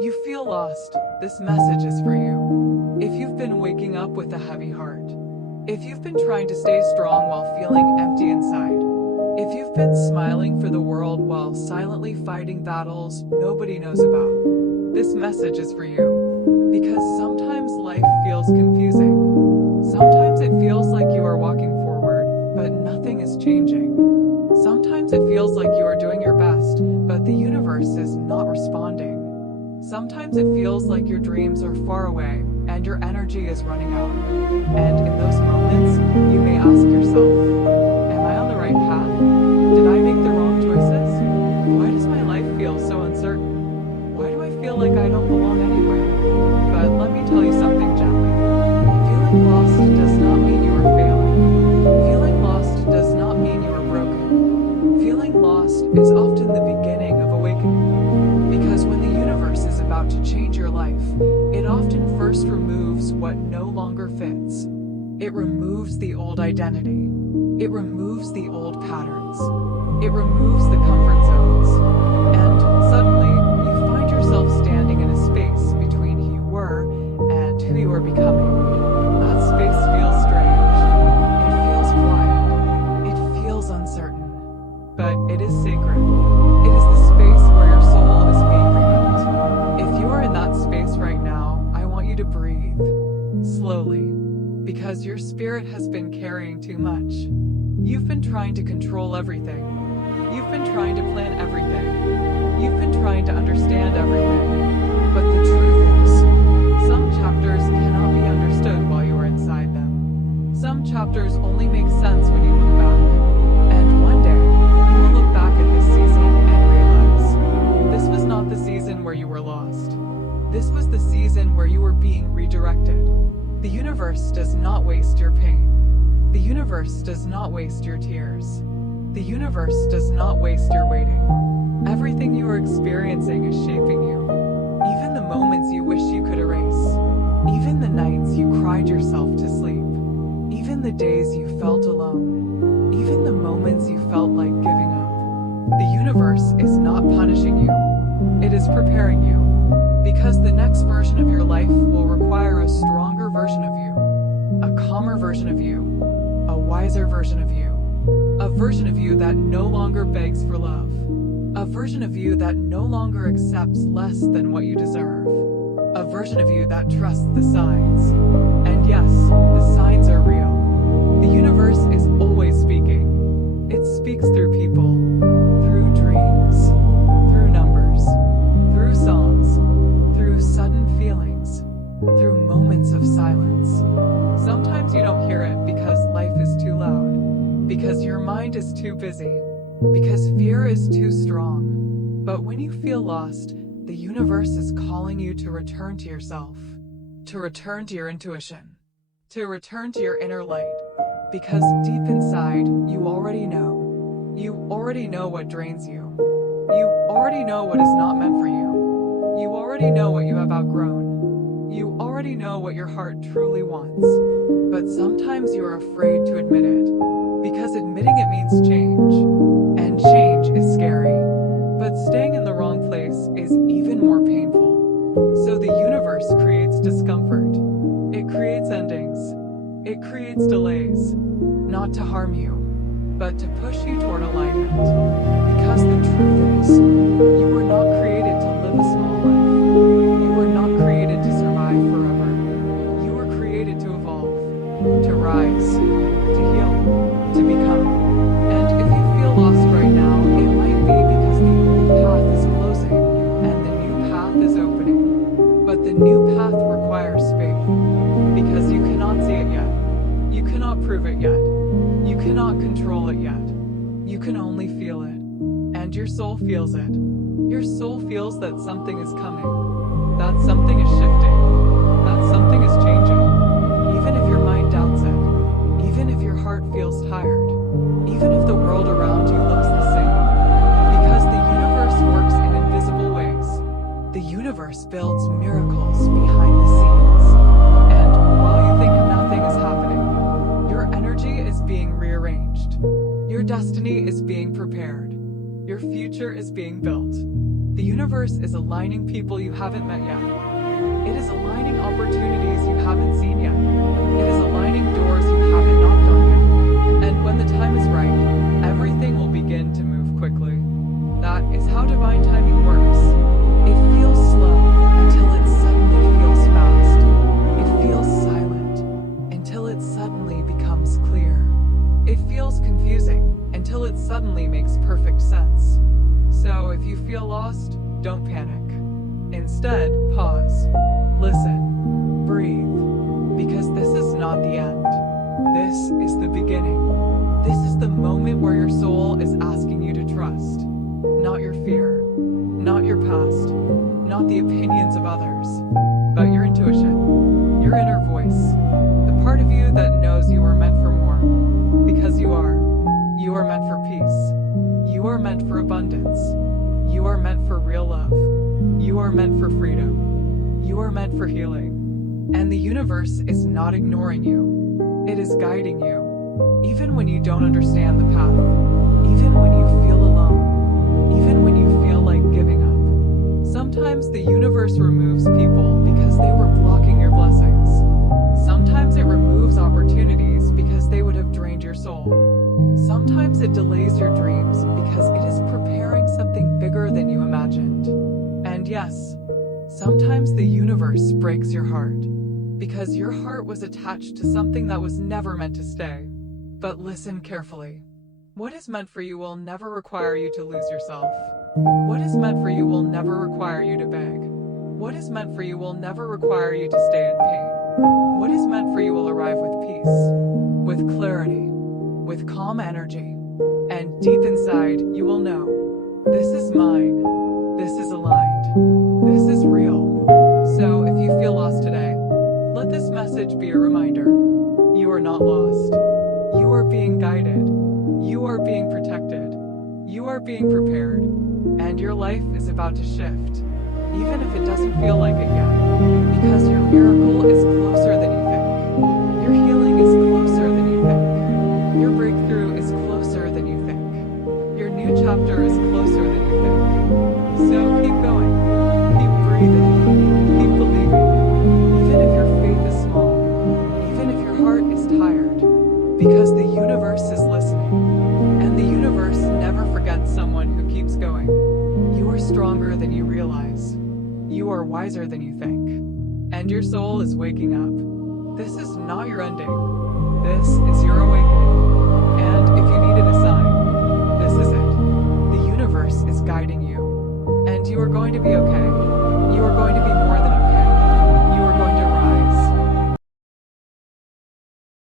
You feel lost. This message is for you. If you've been waking up with a heavy heart, if you've been trying to stay strong while feeling empty inside, if you've been smiling for the world while silently fighting battles nobody knows about, this message is for you. Because sometimes life feels confusing. Sometimes it feels like you are walking forward, but nothing is changing. Sometimes it feels like you are doing your best, but the universe is not responding. Sometimes it feels like your dreams are far away and your energy is running out. And in those moments, you may ask yourself, am I on the right path? Did I make the wrong choices? Why does my life feel so uncertain? Why do I feel like I don't belong anywhere? But let me tell you something gently. Feeling lost does not mean you are failing. Feeling lost does not mean you are broken. Feeling lost is often the beginning of awakening. Because when the universe is about to change your life, it often first removes what no longer fits. It removes the old identity. It removes the old patterns. It removes the comfort zones. And suddenly, you find yourself standing in a space between who you were and who you are becoming. That space feels strange. It feels quiet. It feels uncertain. But it is sacred. It is the space where your soul is being rebuilt. If you are in that space right now, I want you to breathe slowly, because your spirit has been carrying too much. You've been trying to control everything. You've been trying to plan everything. You've been trying to understand everything. But the truth is, some chapters cannot be understood while you are inside them. Some chapters only make sense when you look back. And one day, you will look back at this season and realize, this was not the season where you were lost. This was the season where you were being redirected. The universe does not waste your pain. The universe does not waste your tears. The universe does not waste your waiting. Everything you are experiencing is shaping you. Even the moments you wish you could erase. Even the nights you cried yourself to sleep. Even the days you felt alone. Even the moments you felt like giving up. The universe is not punishing you. It is preparing you. Because the next version of your life will require a stronger version of you. A calmer version of you. A wiser version of you. A version of you that no longer begs for love. A version of you that no longer accepts less than what you deserve. A version of you that trusts the signs. And yes, the signs are real. The universe is always speaking. It speaks through people, through dreams, through numbers, through songs, through sudden feelings, through moments of silence. Sometimes you don't hear it because life is too loud, because your mind is too busy, because fear is too strong. But when you feel lost, the universe is calling you to return to yourself, to return to your intuition, to return to your inner light. Because deep inside, you already know. You already know what drains you. You already know what is not meant for you. You already know what you have outgrown. You already know what your heart truly wants. But sometimes you are afraid to admit it, because admitting it means change. And change is scary. But staying in the wrong place is even more painful. So the universe creates discomfort. It creates endings. It creates delays. Not to harm you, but to push you toward alignment. Because the truth is, you were not created to live a small life. You were not created to survive forever. You were created to evolve, to rise, to heal, to become. And if you feel lost right now, it might be because the old path is closing and the new path is opening. But the new path requires faith, because you cannot see it yet. You cannot prove it yet. You cannot control it yet. You can only feel it. And your soul feels it. Your soul feels that something is coming. That something is shifting. That something is changing. Even if your mind doubts it. Even if your heart feels tired. Even if the world around you looks the same. Because the universe works in invisible ways. The universe builds miracles behind the scenes. And while you think nothing is happening, your energy is being rearranged. Your destiny is being prepared. Your future is being built. The universe is aligning people you haven't met yet. It is aligning opportunities you haven't seen yet. It is aligning doors you haven't knocked on yet. And when the time is right, everything will begin to move quickly. That is how divine timing works. It feels slow until it suddenly feels fast. It feels silent until it suddenly becomes clear. It feels confusing until it suddenly makes perfect sense. So if you feel lost, don't panic. Instead, pause, listen, breathe, because this is not the end. This is the beginning. This is the moment where your soul is asking you to trust. Not your fear, not your past, not the opinions of others, but your intuition, your inner voice, the part of you that knows you are meant for more. Because you are. You are meant for peace. You are meant for abundance. You are meant for real love. You are meant for freedom. You are meant for healing. And the universe is not ignoring you. It is guiding you. Even when you don't understand the path. Even when you feel alone. Even when you feel like giving up. Sometimes the universe removes people because they were blocking your blessings. Sometimes it removes opportunities because they would have drained your soul. Sometimes it delays your dreams because it is preparing something bigger than you imagined. And yes, sometimes the universe breaks your heart because your heart was attached to something that was never meant to stay. But listen carefully. What is meant for you will never require you to lose yourself. What is meant for you will never require you to beg. What is meant for you will never require you to stay in pain. What is meant for you will arrive with peace, with clarity, with calm energy, and deep inside you will know, this is mine, this is aligned, this is real. So if you feel lost today, let this message be a reminder. You are not lost. You are being guided. You are being protected. You are being prepared. And your life is about to shift, even if it doesn't feel like it yet. Because your miracle is closer than you think. Your healing is closer than you think. Your breakthrough is closer than you think. Your new chapter is closer than you think. So keep going. Keep breathing. Keep believing. Even if your faith is small. Even if your heart is tired. Because the universe is listening. And the universe never forgets someone who keeps going. You are stronger than you realize. You are wiser than you think. And your soul is waking up. This is not your ending. This is your awakening. And if you needed a sign, this is it. The universe is guiding you. And you are going to be okay. You are going to